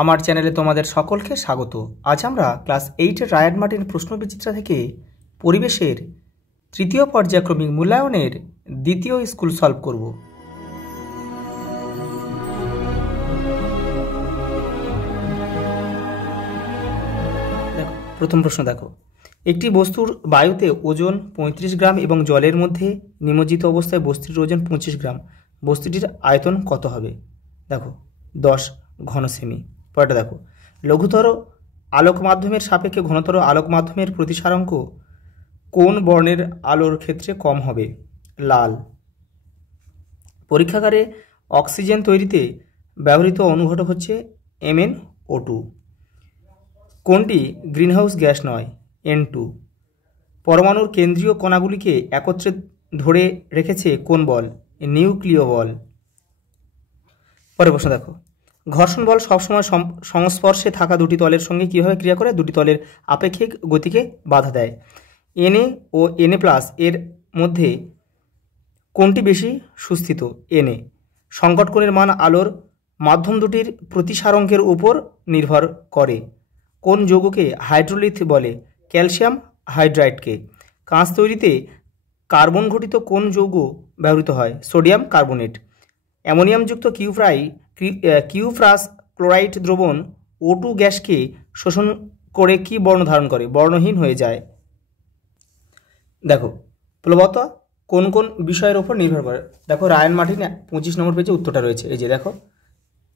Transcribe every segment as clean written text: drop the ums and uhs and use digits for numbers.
আমার চ্যানেলে তোমাদের সকলকে স্বাগত। আজ আমরা ক্লাস 8-এর রায়ান মার্টিন প্রশ্নবিচিত্রা থেকে পরিবেশের তৃতীয় পর্যায়ক্রমিক মূল্যায়নের দ্বিতীয় স্কুল সলভ করব। দেখো, প্রথম প্রশ্ন দেখো, একটি বস্তুর বায়ুতে ওজন 35 গ্রাম এবং জলের মধ্যে নিমজ্জিত অবস্থায় বস্তুটির ওজন 25 গ্রাম। বস্তুটির আয়তন কত হবে? দেখো 10 ঘন সেমি। পরেরটা দেখো, লঘুতর আলোক মাধ্যমের সাপেক্ষে ঘনতর আলোক মাধ্যমের প্রতিসারাঙ্ক কোন বর্ণের আলোর ক্ষেত্রে কম হবে? লাল। পরীক্ষাগারে অক্সিজেন তৈরিতে ব্যবহৃত অনুঘটক হচ্ছে MnO2। কোনটি গ্রিনহাউস গ্যাস নয়? N2। পরমাণুর কেন্দ্রীয় কণাগুলিকে একত্রে ধরে রেখেছে কোন বল? নিউক্লিয় বল। পরের প্রশ্ন দেখো, ঘর্ষণ বল সবসময় সংস্পর্শে থাকা দুটি তলের সঙ্গে কীভাবে ক্রিয়া করে? দুটি তলের আপেক্ষিক গতিকে বাধা দেয়। Na ও Na+ এর মধ্যে কোনটি বেশি সুস্থিত? Na। সংকট কোণের মান আলোর মাধ্যম দুটির প্রতিসারঙ্কের উপর নির্ভর করে। কোন যৌগকে হাইড্রোলিথ বলে? ক্যালসিয়াম হাইড্রাইডকে। কাঁচ তৈরিতে কার্বন ঘটিত কোন যৌগ ব্যবহৃত হয়? Sodium carbonate. অ্যামোনিয়ামযুক্ত কিউপ্রাস ক্লোরাইড দ্রবণ O2 গ্যাসকে শোষণ করে কি বর্ণ ধারণ করে? বর্ণহীন হয়ে যায়। দেখো, প্লবতা কোন কোন বিষয়ের ওপর নির্ভর করে? দেখো, রায়ান মার্টিন 25 নম্বর পেজে উত্তরটা রয়েছে। এই যে দেখো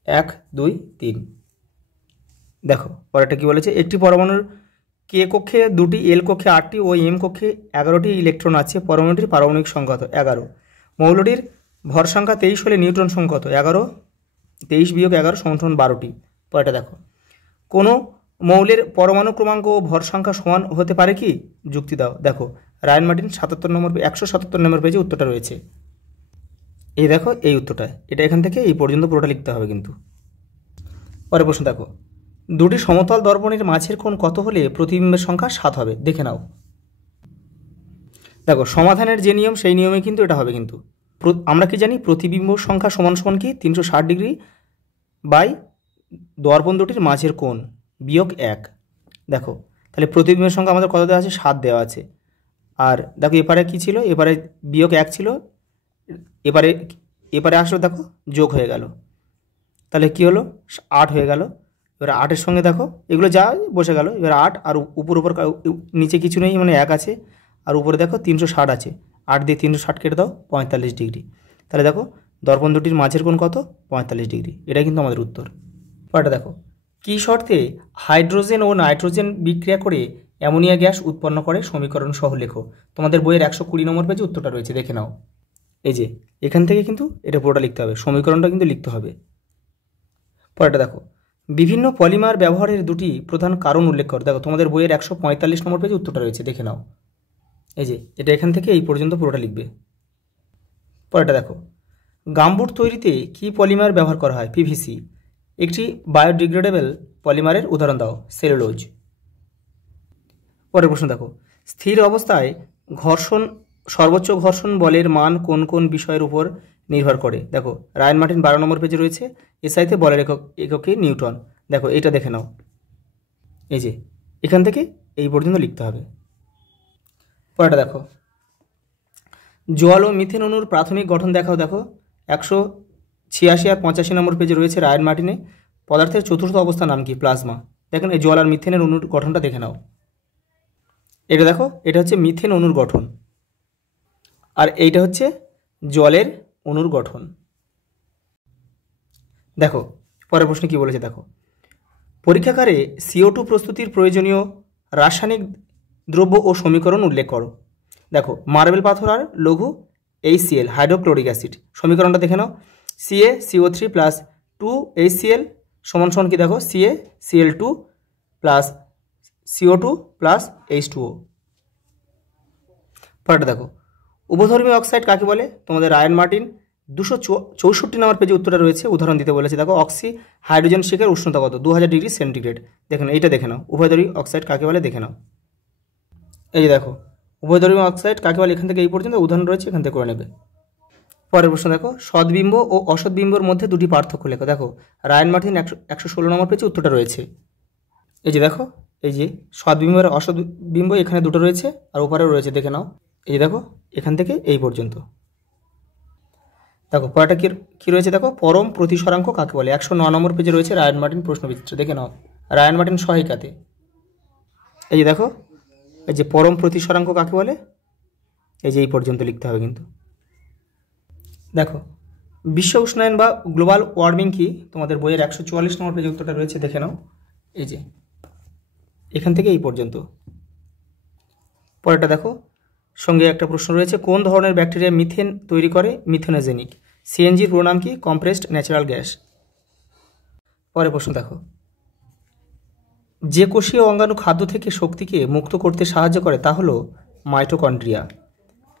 1, 2, 3। দেখো পরেরটা কি বলেছে, একটি পরমাণুর K কক্ষে 2টি, L কক্ষে 8টি ও M কক্ষে 11টি ইলেকট্রন আছে। পরমাণুটির পারমাণবিক সংখ্যা কত? 11। মৌলটির ভর সংখ্যা 23 হলে নিউট্রন সংখ্যা কত? 11। 23 বিয়োগ 11 সমান 12টি। পরেরটা দেখো, কোনো মৌলের পরমাণু ক্রমাঙ্ক ও ভর সংখ্যা সমান হতে পারে কি? যুক্তি দাও। দেখো, রায়ান মার্টিন 177 নম্বর পেজে উত্তরটা রয়েছে। এই দেখো এই উত্তরটা, এটা এখান থেকে এই পর্যন্ত পুরোটা লিখতে হবে কিন্তু। পরের প্রশ্ন দেখো, দুটি সমতল দর্পণের মাঝের কোণ কত হলে প্রতিবিম্বের সংখ্যা 7 হবে? দেখে নাও। দেখো, সমাধানের যে নিয়ম সেই নিয়মে কিন্তু এটা হবে। কিন্তু আমরা কি জানি? প্রতিবিম্ব সংখ্যা সমান সমান কি? 360 ডিগ্রি বাই দর্পণ দুটির মাঝের কোণ বিয়োগ 1। দেখো, তাহলে প্রতিবিম্বের সংখ্যা আমাদের কত দেওয়া আছে? 7 দেওয়া আছে। আর দেখো এপারে কি ছিল? এপারে বিয়োগ 1 ছিল, এপারে আসলে দেখো যোগ হয়ে গেল, তাহলে কি হলো? 8 হয়ে গেল। এবার 8-এর সঙ্গে দেখো এগুলো যা বসে গেল। এবার 8 আর উপর নিচে কিছু নেই, মানে 1 আছে, আর উপরে দেখো 360 আছে। 8 দিয়ে 360 কেটে দাও, 45 ডিগ্রি। তাহলে দেখো দর্পণ দুটির মাঝের কোণ কত? 45 ডিগ্রি। এটা কিন্তু আমাদের উত্তর। পরেরটা দেখো, কী শর্তে হাইড্রোজেন ও নাইট্রোজেন বিক্রিয়া করে অ্যামোনিয়া গ্যাস উৎপন্ন করে? সমীকরণ সহ লেখো। তোমাদের বইয়ের 120 নম্বর পেজে উত্তরটা রয়েছে, দেখে নাও। এই যে এখান থেকে কিন্তু এটা পুরোটা লিখতে হবে, সমীকরণটা কিন্তু লিখতে হবে। পরেরটা দেখো, বিভিন্ন পলিমার ব্যবহারের দুটি প্রধান কারণ উল্লেখ করো। দেখো, তোমাদের বইয়ের 145 নম্বর পেজে উত্তরটা রয়েছে, দেখে নাও। এই যে এটা এখান থেকে এই পর্যন্ত পুরোটা লিখবে। পরেরটা দেখো, গামবুট তৈরিতে কি পলিমার ব্যবহার করা হয়? PVC। একটি বায়োডিগ্রেডেবল পলিমারের উদাহরণ দাও। সেলুলোজ। পরের প্রশ্ন দেখো, স্থির অবস্থায় সর্বোচ্চ ঘর্ষণ বলের মান কোন কোন বিষয়ের উপর নির্ভর করে? দেখো, রায়ান মার্টিন 12 নম্বর পেজে রয়েছে। এসআইতে বলের এককে নিউটন। দেখো এটা দেখে নাও। এই যে এখান থেকে এই পর্যন্ত লিখতে হবে। পরেরটা দেখো, জল ও মিথেন অণুর প্রাথমিক গঠন দেখাও। দেখো 186 আর 85 নম্বর পেজে রয়েছে রায়ান মার্টিনে। পদার্থের চতুর্থ অবস্থার নাম কি? প্লাজমা। দেখেন এই জল আর মিথেনের অণুর গঠনটা দেখে নাও। এটা দেখো, এটা হচ্ছে মিথেন অণুর গঠন, আর এইটা হচ্ছে জলের অণুর গঠন। দেখো পরের প্রশ্নে কি বলেছে দেখো, পরীক্ষাগারে CO2 প্রস্তুতির প্রয়োজনীয় রাসায়নিক দ্রব্য ও সমীকরণ উল্লেখ করো। দেখো, মার্বেল পাথর আর লঘু HCl হাইড্রোক্লোরিক অ্যাসিড। সমীকরণটা দেখে নাও। CaCO3 প্লাস 2HCl সমান সমান কি? দেখো CaCl2 plus CO2 plus H2O। পরেরটা দেখো, উভধর্মী অক্সাইড কাকে বলে? তোমাদের রায়ান মার্টিন 264 নম্বর পেজে উত্তরটা রয়েছে, উদাহরণ দিতে বলেছে। দেখো, অক্সি হাইড্রোজেন শেখের উষ্ণতা কত? 2000 ডিগ্রি সেন্টিগ্রেড। দেখেন এইটা দেখে নাও, উভয়ধর্মী অক্সাইড কাকে বলে দেখে নাও। এই যে দেখো, উভয়ধর্মী অক্সাইড কাকে বলে এখান থেকে এই পর্যন্ত উদাহরণ রয়েছে, এখান থেকে করে নেবে। পরের প্রশ্ন দেখো, সদ্বিম্ব ও অসদ্বিম্বর মধ্যে দুটি পার্থক্য লেখো। দেখো রায়ান মার্টিন 116 নম্বর পেজে উত্তরটা রয়েছে। এই যে দেখো, এই যে সদ্বিম্ব আর অসদ্বিম্ব এখানে দুটো রয়েছে, আর উপরেও রয়েছে, দেখে নাও। এই যে দেখো এখান থেকে এই পর্যন্ত। দেখো পরেরটা কি রয়েছে, দেখো পরম প্রতিসরাঙ্ক কাকে বলে। 109 নম্বর পেজে রয়েছে রায়ান মার্টিন প্রশ্নবিচিত্র, দেখে নাও রায়ান মার্টিন সহায়িকাতে। এই যে দেখো, এই যে পরম প্রতিসরাঙ্ক কাকে বলে, এই যে এই পর্যন্ত লিখতে হবে কিন্তু। দেখো বিশ্ব উষ্ণায়ন বা গ্লোবাল ওয়ার্মিং কি, তোমাদের বইয়ের 144 নম্বর পেজে উত্তরটা রয়েছে, দেখে নাও। এই যে এখান থেকে এই পর্যন্ত। পরেরটা দেখো, সঙ্গে একটা প্রশ্ন রয়েছে, কোন ধরনের ব্যাকটেরিয়া মিথেন তৈরি করে, মিথেনোজেনিক। সিএনজির পুরো নাম কি, কম্প্রেসড ন্যাচারাল গ্যাস। পরের প্রশ্ন দেখো, যে কোষীয় অঙ্গাণু খাদ্য থেকে শক্তিকে মুক্ত করতে সাহায্য করে তা হলো মাইটোকন্ড্রিয়া।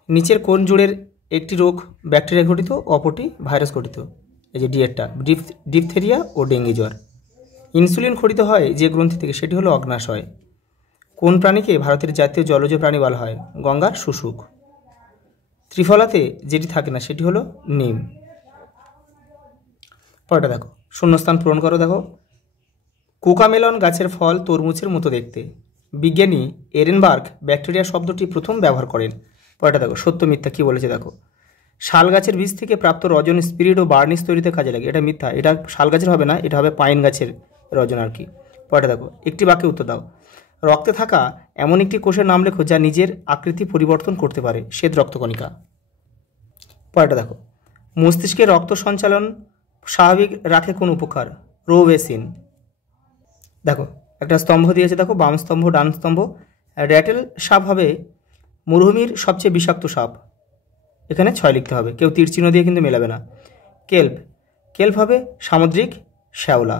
নিচের কোন জোড়ের একটি রোগ ব্যাকটেরিয়া ঘটিত, অপরটি ভাইরাস ঘটিত। এই যে ডিএরটা, ডিপথেরিয়া ও ডেঙ্গি জ্বর। ইনসুলিন খরিত হয় যে গ্রন্থি থেকে, সেটি হলো অগ্নাশয়। কোন প্রাণীকে ভারতের জাতীয় জলজ প্রাণী বলা হয়, গঙ্গার শুশুক। ত্রিফলাতে যেটি থাকে না সেটি হলো নিম। পরেরটা দেখো, শূন্যস্থান পূরণ করো। দেখো কোকামেলন গাছের ফল তরমুজের মতো দেখতে। বিজ্ঞানী এরেনবার্গ ব্যাকটেরিয়া শব্দটি প্রথম ব্যবহার করেন। পরেরটা দেখো, সত্য মিথ্যা কি বলেছে দেখো। শাল গাছের বীজ থেকে প্রাপ্ত রজন স্পিরিট ও বার্নিশ তৈরিতে কাজে লাগে। এটা মিথ্যা, এটা শাল গাছের হবে না, এটা হবে পাইন গাছের রজন আর কি। পরেরটা দেখো, একটি বাক্যে উত্তর দাও। রক্তে থাকা এমন একটি কোষের নাম লেখো যা নিজের আকৃতি পরিবর্তন করতে পারে, শ্বেত রক্তকণিকা। পরেরটা দেখো, মস্তিষ্কে রক্ত সঞ্চালন স্বাভাবিক রাখে কোন উপকার, রোবেসিন। দেখো একটা স্তম্ভ দিয়েছে, দেখো বাম স্তম্ভ ডান স্তম্ভ। র্যাটেল সাপ হবে মরুভূমির সবচেয়ে বিষাক্ত সাপ, এখানে 6 লিখতে হবে, কেউ তীর চিহ্ন দিয়ে কিন্তু মেলাবে না। কেল্প হবে সামুদ্রিক শ্যাওলা।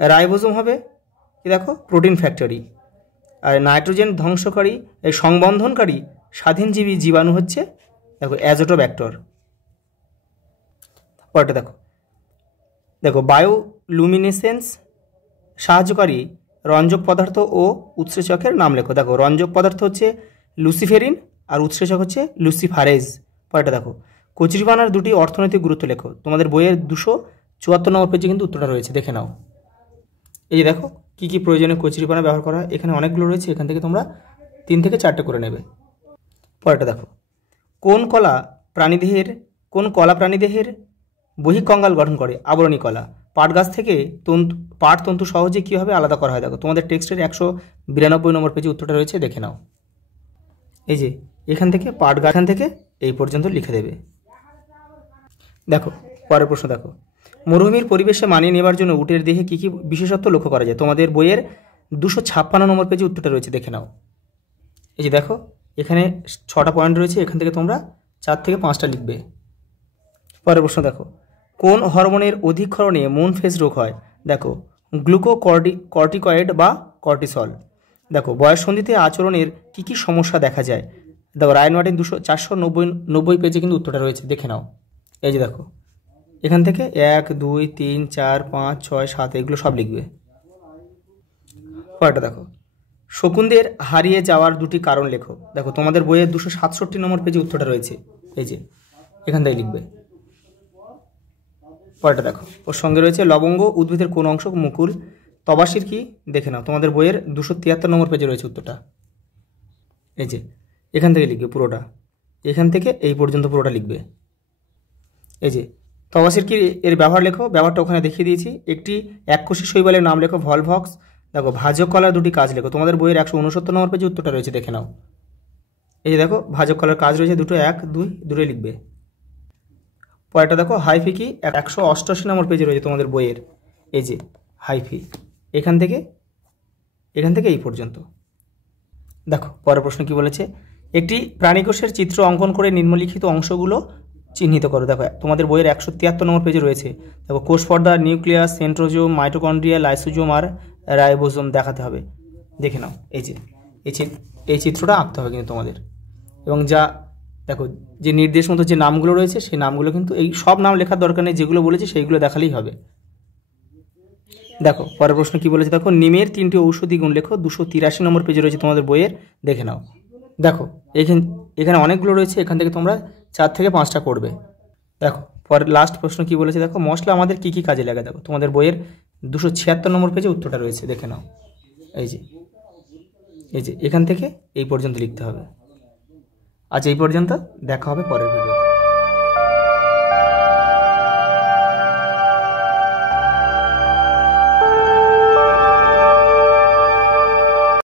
রাইবোজোম হবে কি, দেখো প্রোটিন ফ্যাক্টরি। আর নাইট্রোজেন ধ্বংসকারী এই সংবন্ধনকারী স্বাধীনজীবী জীবাণু হচ্ছে দেখো অ্যাজোটোব্যাক্টর। পরেরটা দেখো, দেখো বায়োলুমিনেসেন্স সাহায্যকারী রঞ্জক পদার্থ ও উৎসেচকের নাম লেখো। দেখো রঞ্জক পদার্থ হচ্ছে লুসিফেরিন আর উৎসেচক হচ্ছে লুসিফারেজ। পরেরটা দেখো, কচুরিপানার দুটি অর্থনৈতিক গুরুত্ব লেখো। তোমাদের বইয়ের 274 নম্বর পেজে কিন্তু উত্তরটা রয়েছে, দেখে নাও। এই যে দেখো কী কী প্রয়োজনে কচুরিপানা ব্যবহার করা হয়, এখানে অনেকগুলো রয়েছে, এখান থেকে তোমরা 3 থেকে 4টে করে নেবে। পরেরটা দেখো, কোন কলা প্রাণীদেহের বহিঃকঙ্কাল গঠন করে, আবরণী কলা। পাট গাছ থেকে পাট তন্তু সহজে কীভাবে আলাদা করা হয়, দেখো তোমাদের টেক্সটের 192 নম্বর পেজে উত্তরটা রয়েছে, দেখে নাও। এই যে এখান থেকে পাট গাছ থেকে এই পর্যন্ত লিখে দেবে। দেখো পরের প্রশ্ন দেখো, মরুভূমির পরিবেশে মানিয়ে নেবার জন্য উটের দেহে কী কী বিশেষত্ব লক্ষ্য করা যায়। তোমাদের বইয়ের 256 নম্বর পেজে উত্তরটা রয়েছে, দেখে নাও। এই যে দেখো এখানে 6টা পয়েন্ট রয়েছে, এখান থেকে তোমরা 4 থেকে 5টা লিখবে। পরের প্রশ্ন দেখো, কোন হরমোনের অধিক ক্ষরণে মুন ফেস রোগ হয়। দেখো গ্লুকোকর্টিকয়েড বা কর্টিসল। দেখো বয়ঃসন্ধিতে আচরণের কী কী সমস্যা দেখা যায়। দেখো রায়ান মার্টিন 490 পেজে কিন্তু উত্তরটা রয়েছে, দেখে নাও। এই যে দেখো এখান থেকে 1 2 3 4 5 6 7 এগুলো সব লিখবে। পরেরটা দেখো, শকুনদের হারিয়ে যাওয়ার দুটি কারণ লেখো। দেখো তোমাদের বইয়ের 267 নম্বর পেজে উত্তরটা রয়েছে, এই যে এখান থেকে লিখবে। পরেরটা দেখো, ওর সঙ্গে রয়েছে লবঙ্গ উদ্ভিদের কোন অংশ মুকুল। তবাশির কি, দেখে নাও। তোমাদের বইয়ের 273 নম্বর পেজে রয়েছে উত্তরটা, এই যে এখান থেকে লিখবে পুরোটা, এখান থেকে এই পর্যন্ত পুরোটা লিখবে। এই যে তবাশির কি এর ব্যবহার লেখো, ব্যবহারটা ওখানে দেখিয়ে দিয়েছি। একটি এককোষী শৈবালের নাম লেখো, ভলভক্স। দেখো ভাজক কলার দুটি কাজ লেখো। তোমাদের বইয়ের 169 নম্বর পেজে উত্তরটা রয়েছে, দেখে নাও। এই যে দেখো ভাজক কলার কাজ রয়েছে দুটো, 1 2 দুটোই লিখবে। পরেরটা দেখো, হাইফি কি, 188 নম্বর পেজে রয়েছে তোমাদের বইয়ের। এই যে হাইফি এখান থেকে এই পর্যন্ত। দেখো পরের প্রশ্ন কি বলেছে, একটি প্রাণীকোষের চিত্র অঙ্কন করে নিম্নলিখিত অংশগুলো চিহ্নিত করো। দেখো তোমাদের বইয়ের 173 নম্বর পেজে রয়েছে। দেখো কোষ পর্দা, নিউক্লিয়াস, সেন্ট্রোজোম, মাইটোকন্ড্রিয়া, লাইসোজোম আর রাইবোজোম দেখাতে হবে, দেখে নাও। এই যে এই চিত্রটা আঁকতে হবে কিন্তু তোমাদের। এবং যা দেখো যে নির্দেশ মতো যে নামগুলো রয়েছে সেই নামগুলো কিন্তু এই সব নাম লেখার দরকার নেই, যেগুলো বলেছে সেইগুলো দেখালেই হবে। দেখো পরের প্রশ্ন কি বলেছে, দেখো নিমের 3টি ঔষধি গুণ লেখো। 283 নম্বর পেজে রয়েছে তোমাদের বইয়ের, দেখে নাও। দেখো এখানে অনেকগুলো রয়েছে, এখান থেকে তোমরা 4 থেকে 5টা করবে। দেখো পরের লাস্ট প্রশ্ন কি বলেছে দেখো, মশলা আমাদের কি কি কাজে লাগে। দেখো তোমাদের বইয়ের 276 নম্বর পেজে উত্তরটা রয়েছে, দেখে নাও। এই যে এখান থেকে এই পর্যন্ত লিখতে হবে। আজ এই পর্যন্ত, দেখা হবে পরের ভিডিও।